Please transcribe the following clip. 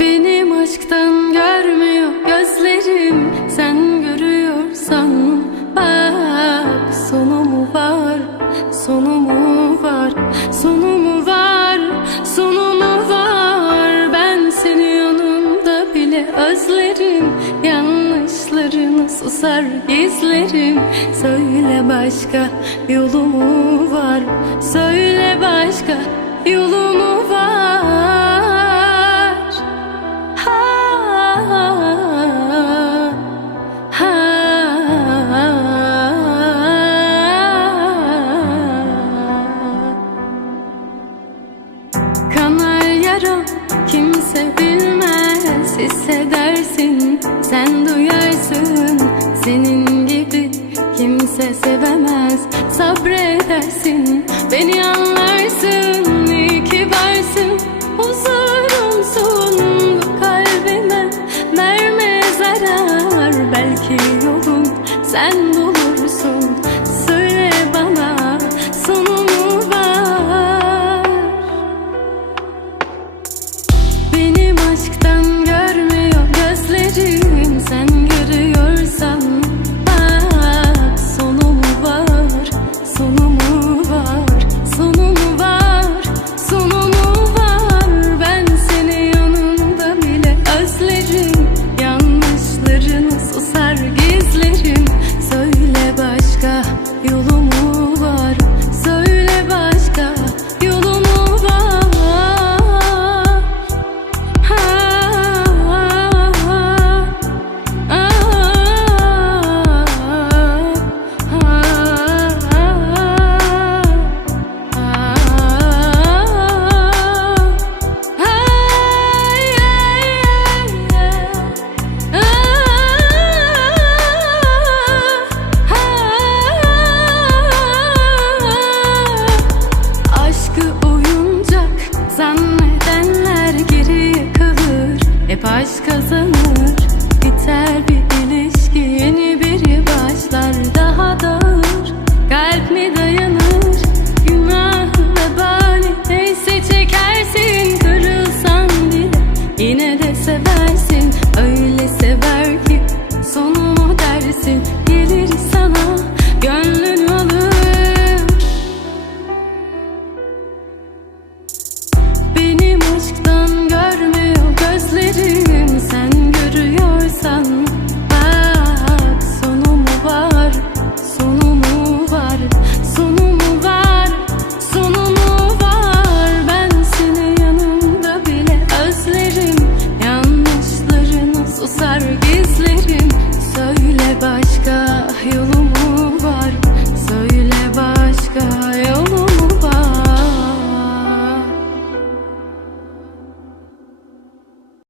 Benim aşktan görmüyor gözlerim. Sen görüyorsan bak Sonu mu var, sonu mu var Sonu mu var, sonu mu var. Ben seni yanımda bile özlerim. Yanlışlarını susar gizlerim. Söyle başka yolumu var Söyle başka yolumu yara kimse bilmez Hissedersin. Sen duyarsın senin gibi kimse sevemez. Sabredersin beni anlarsın. cause yavaş